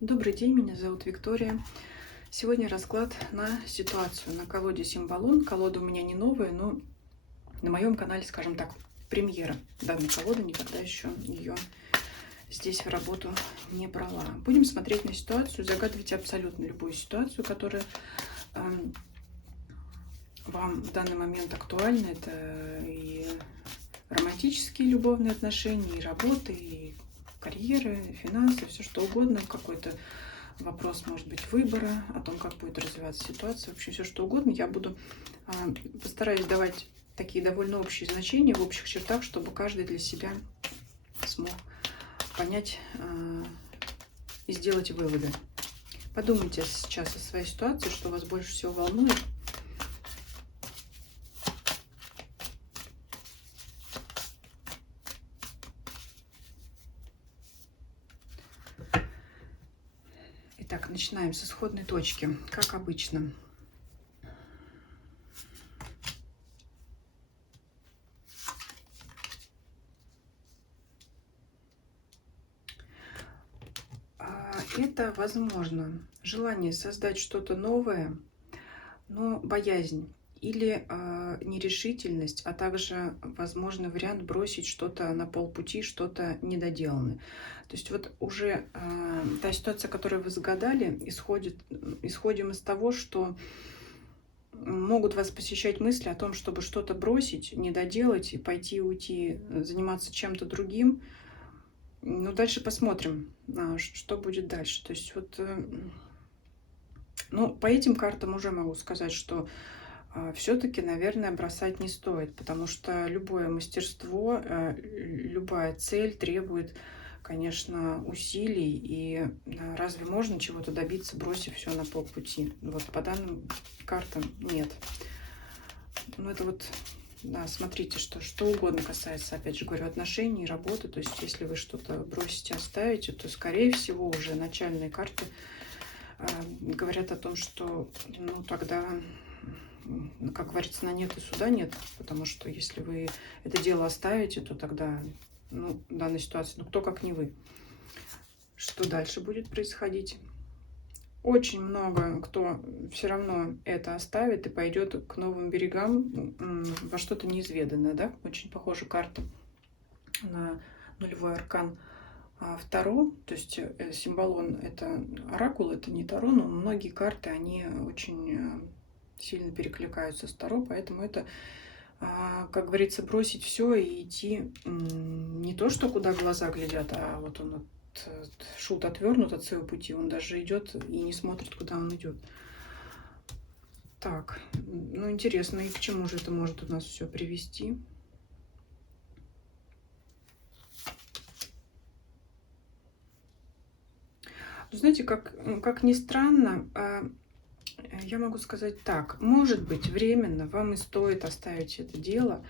Добрый день, меня зовут Виктория. Сегодня расклад на ситуацию на колоде Символон. Колода у меня не новая, но на моем канале, скажем так, премьера данной колоды. Никогда еще ее здесь в работу не брала. Будем смотреть на ситуацию, загадывать абсолютно любую ситуацию, которая вам в данный момент актуальна. Это и романтические любовные отношения, и работы, и карьеры, и финансы, все что угодно, какой-то вопрос, может быть, выбора, о том, как будет развиваться ситуация, в общем, все что угодно. Я буду постараюсь давать такие довольно общие значения в общих чертах, чтобы каждый для себя смог понять и сделать выводы. Подумайте сейчас о своей ситуации, что вас больше всего волнует. Итак, начинаем с исходной точки, как обычно. Это, возможно, желание создать что-то новое, но боязнь или нерешительность, а также возможный вариант бросить что-то на полпути, что-то недоделанное. То есть вот уже та ситуация, которую вы загадали, исходим из того, что могут вас посещать мысли о том, чтобы что-то бросить, не доделать и пойти уйти, заниматься чем-то другим. Ну, дальше посмотрим, что будет дальше. То есть вот, ну, по этим картам уже могу сказать, что все-таки, наверное, бросать не стоит, потому что любое мастерство, любая цель требует, конечно, усилий. И разве можно чего-то добиться, бросив все на полпути? Вот по данным картам нет. Ну, это вот, да, смотрите, что угодно касается, опять же говорю, отношений, работы. То есть, если вы что-то бросите, оставите, то, скорее всего, уже начальные карты говорят о том, что, ну, тогда, как говорится, на нет и суда нет. Потому что если вы это дело оставите, то тогда, ну, в данной ситуации, ну, кто как не вы. Что дальше будет происходить? Очень много кто все равно это оставит и пойдет к новым берегам, во что-то неизведанное, да? Очень похожа карта на нулевой аркан Таро. То есть Символон — это оракул, это не Таро, но многие карты, они очень сильно перекликаются с Таро, поэтому это, как говорится, бросить все и идти не то, что куда глаза глядят, а вот он шут отвернут от своего пути, он даже идет и не смотрит, куда он идет. Так, ну интересно, и к чему же это может у нас все привести? Знаете, как ни странно, я могу сказать так: может быть, временно вам и стоит оставить это дело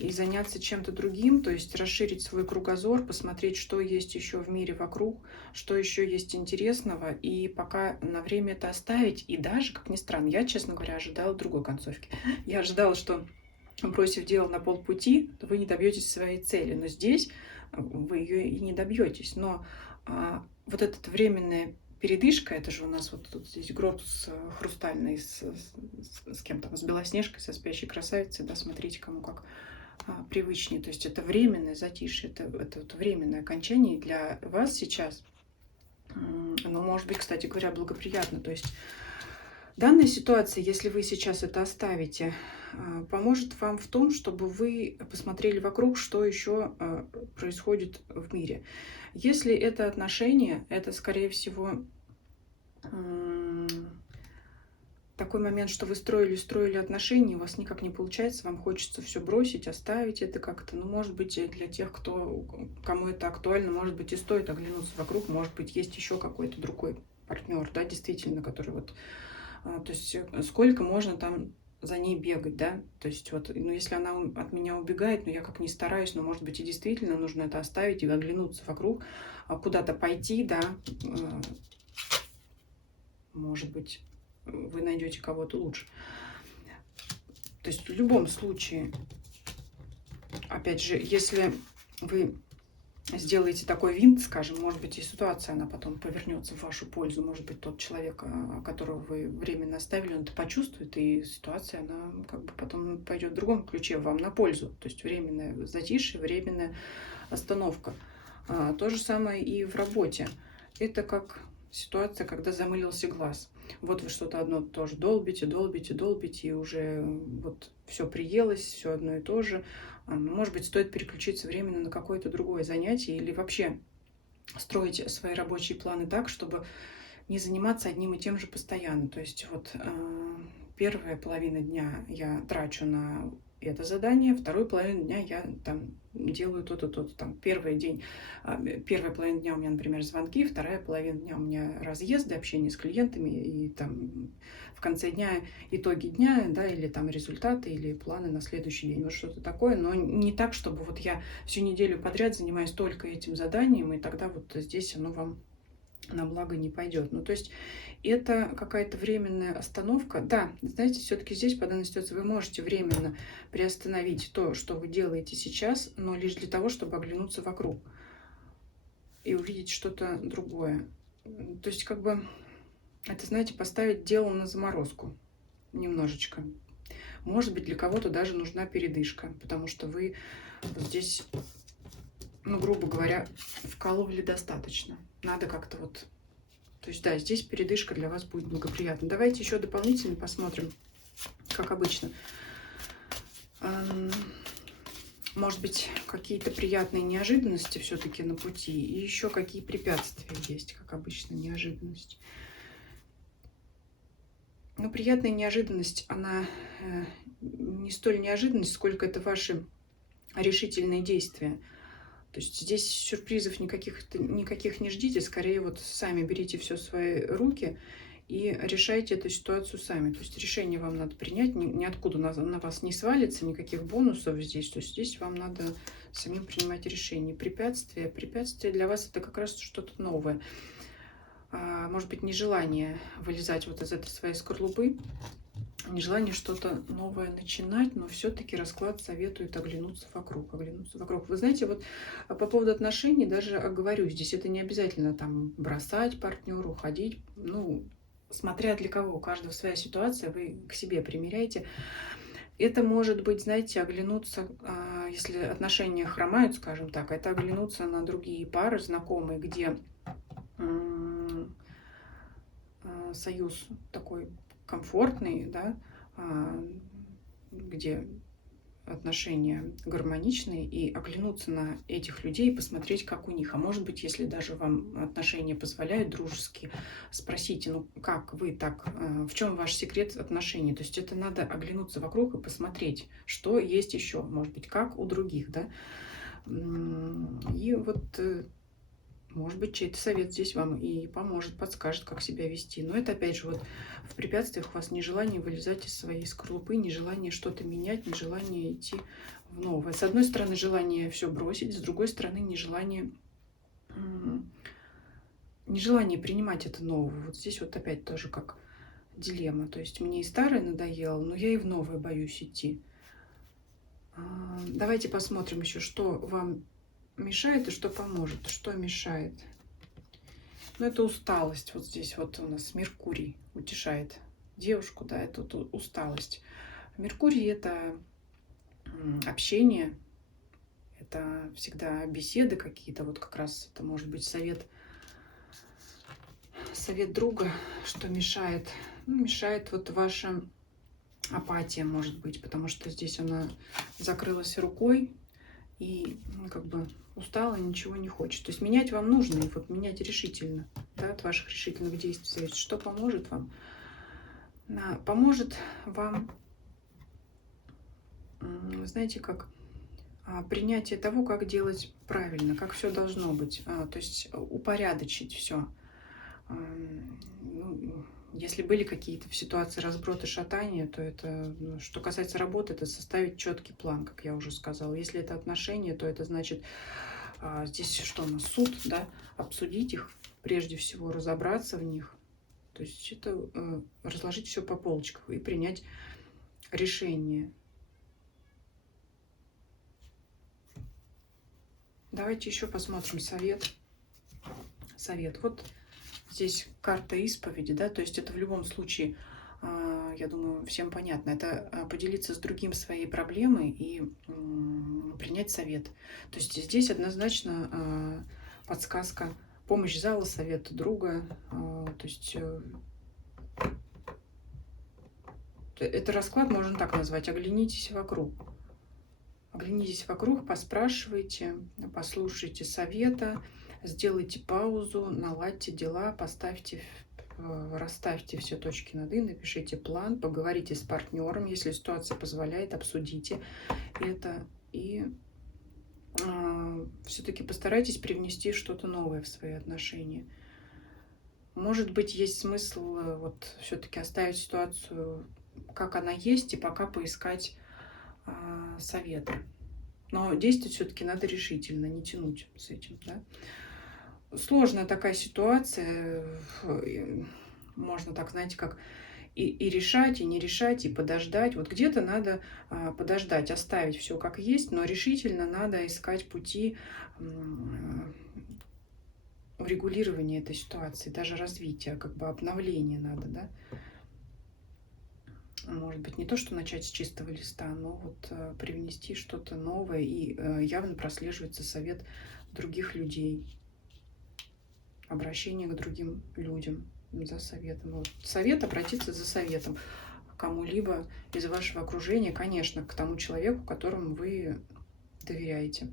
и заняться чем-то другим, то есть расширить свой кругозор, посмотреть, что есть еще в мире вокруг, что еще есть интересного, и пока на время это оставить. И даже, как ни странно, я, честно говоря, ожидала другой концовки. Я ожидала, что, бросив дело на полпути, вы не добьетесь своей цели. Но здесь вы ее и не добьетесь. Но вот эта временная передышка, это же у нас вот тут здесь грот хрустальный с кем там, с Белоснежкой, со спящей красавицей, да, смотрите, кому как привычнее. То есть это временное затишье, это вот временное окончание для вас сейчас. Ну, может быть, кстати говоря, благоприятно. То есть данная ситуация, если вы сейчас это оставите, поможет вам в том, чтобы вы посмотрели вокруг, что еще происходит в мире. Если это отношения, это, скорее всего, такой момент, что вы строили отношения, у вас никак не получается, вам хочется все бросить, оставить это как-то. Ну, может быть, для тех, кому это актуально, может быть, и стоит оглянуться вокруг, может быть, есть еще какой-то другой партнер, да, действительно, который вот... То есть сколько можно там за ней бегать, да? То есть вот, ну, если она от меня убегает, ну, я как ни стараюсь, но, может быть, и действительно нужно это оставить и оглянуться вокруг, куда-то пойти, да, может быть, вы найдете кого-то лучше. То есть в любом случае, опять же, если вы сделаете такой винт, скажем, может быть, и ситуация, она потом повернется в вашу пользу. Может быть, тот человек, которого вы временно оставили, он это почувствует, и ситуация, она как бы потом пойдет в другом ключе вам на пользу. То есть временное затишье, временная остановка. То же самое и в работе. Это как ситуация, когда замылился глаз. Вот вы что-то одно тоже долбите, долбите, долбите, и уже вот все приелось, все одно и то же. Может быть, стоит переключиться временно на какое-то другое занятие или вообще строить свои рабочие планы так, чтобы не заниматься одним и тем же постоянно. То есть вот первая половина дня я трачу на это задание, вторую половину дня я там делаю то-то, то-то. Там первая половина дня у меня, например, звонки, вторая половина дня у меня разъезды, общение с клиентами, и там в конце дня итоги дня, да, или там результаты, или планы на следующий день, вот что-то такое, но не так, чтобы вот я всю неделю подряд занимаюсь только этим заданием, и тогда вот здесь оно вам на благо не пойдет. Ну, то есть это какая-то временная остановка. Да, знаете, все-таки здесь, по данной ситуации, вы можете временно приостановить то, что вы делаете сейчас, но лишь для того, чтобы оглянуться вокруг и увидеть что-то другое. То есть, как бы, это, знаете, поставить дело на заморозку немножечко. Может быть, для кого-то даже нужна передышка, потому что вы вот здесь, ну, грубо говоря, вкалывали достаточно. Надо как-то вот... То есть, да, здесь передышка для вас будет благоприятна. Давайте еще дополнительно посмотрим, как обычно. Может быть, какие-то приятные неожиданности все-таки на пути, и еще какие препятствия есть, как обычно, неожиданность. Но приятная неожиданность, она не столь неожиданность, сколько это ваши решительные действия. То есть здесь сюрпризов никаких не ждите, скорее вот сами берите все в свои руки и решайте эту ситуацию сами. То есть решение вам надо принять, ниоткуда на вас не свалится, никаких бонусов здесь. То есть здесь вам надо самим принимать решения. Препятствия для вас это как раз что-то новое. Может быть, нежелание вылезать вот из этой своей скорлупы, нежелание что-то новое начинать, но все-таки расклад советует оглянуться вокруг, оглянуться вокруг. Вы знаете, вот по поводу отношений даже оговорюсь, здесь это не обязательно там бросать партнера, уходить, ну, смотря для кого, у каждого своя ситуация, вы к себе примеряйте. Это может быть, знаете, оглянуться, если отношения хромают, скажем так, это оглянуться на другие пары, знакомые, где союз такой комфортный, да, где отношения гармоничные, и оглянуться на этих людей и посмотреть, как у них. А может быть, если даже вам отношения позволяют дружеские, спросите, ну как вы так, в чем ваш секрет отношений? То есть это надо оглянуться вокруг и посмотреть, что есть еще, может быть, как у других, да. И вот может быть, чей-то совет здесь вам и поможет, подскажет, как себя вести. Но это, опять же, вот в препятствиях у вас нежелание вылезать из своей скорлупы, нежелание что-то менять, нежелание идти в новое. С одной стороны, желание все бросить, с другой стороны, нежелание принимать это новое. Вот здесь вот опять тоже как дилемма. То есть мне и старое надоело, но я и в новое боюсь идти. Давайте посмотрим еще, что вам мешает и что поможет. Что мешает? Ну, это усталость. Вот здесь вот у нас Меркурий утешает девушку, да, это усталость. Меркурий — это общение, это всегда беседы какие-то, вот как раз это может быть совет друга, что мешает. Ну, мешает вот ваша апатия, может быть, потому что здесь она закрылась рукой и как бы устала, ничего не хочет. То есть менять вам нужно, и вот менять решительно, да, от ваших решительных действий зависит. Что поможет вам? Поможет вам, знаете, как принятие того, как делать правильно, как все должно быть. То есть упорядочить все. Если были какие-то в ситуации разброты, шатания, то это, что касается работы, это составить четкий план, как я уже сказала. Если это отношения, то это значит, здесь что у нас, суд, да, обсудить их, прежде всего разобраться в них. То есть это разложить все по полочкам и принять решение. Давайте еще посмотрим совет. Совет. Вот здесь карта исповеди, да, то есть это в любом случае, я думаю, всем понятно. Это поделиться с другим своей проблемой и принять совет. То есть здесь однозначно подсказка, помощь зала, совет друга. То есть это расклад можно так назвать. Оглянитесь вокруг. Оглянитесь вокруг, поспрашивайте, послушайте совета, сделайте паузу, наладьте дела, расставьте все точки над «и», напишите план, поговорите с партнером, если ситуация позволяет, обсудите это и все-таки постарайтесь привнести что-то новое в свои отношения. Может быть, есть смысл вот все-таки оставить ситуацию, как она есть, и пока поискать совета. Но действовать все-таки надо решительно, не тянуть с этим. Да? Сложная такая ситуация. Можно так, знаете, как и решать, и не решать, и подождать. Вот где-то надо подождать, оставить все как есть, но решительно надо искать пути урегулирования этой ситуации, даже развития, как бы обновления надо, да. Может быть, не то, что начать с чистого листа, но вот привнести что-то новое, и явно прослеживается совет других людей, обращение к другим людям за советом. Вот. Совет — обратиться за советом к кому-либо из вашего окружения, конечно, к тому человеку, которому вы доверяете.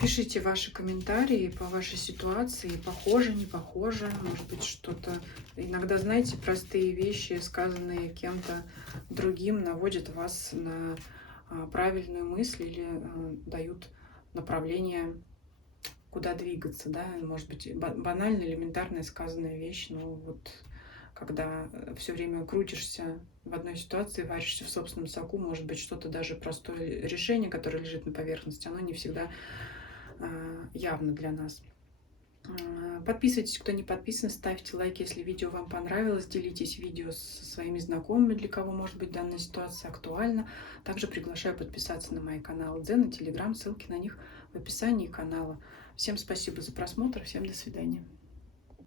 Пишите ваши комментарии по вашей ситуации, похоже, не похоже, может быть, что-то. Иногда, знаете, простые вещи, сказанные кем-то другим, наводят вас на правильную мысль или дают направление, куда двигаться, да, может быть, банальная, элементарная сказанная вещь, но вот когда все время крутишься в одной ситуации, варишься в собственном соку, может быть, что-то даже простое решение, которое лежит на поверхности, оно не всегда явно для нас. Подписывайтесь, кто не подписан, ставьте лайк, если видео вам понравилось, делитесь видео со своими знакомыми, для кого может быть данная ситуация актуальна. Также приглашаю подписаться на мои каналы Дзен и Телеграм, ссылки на них в описании канала. Всем спасибо за просмотр, всем до свидания.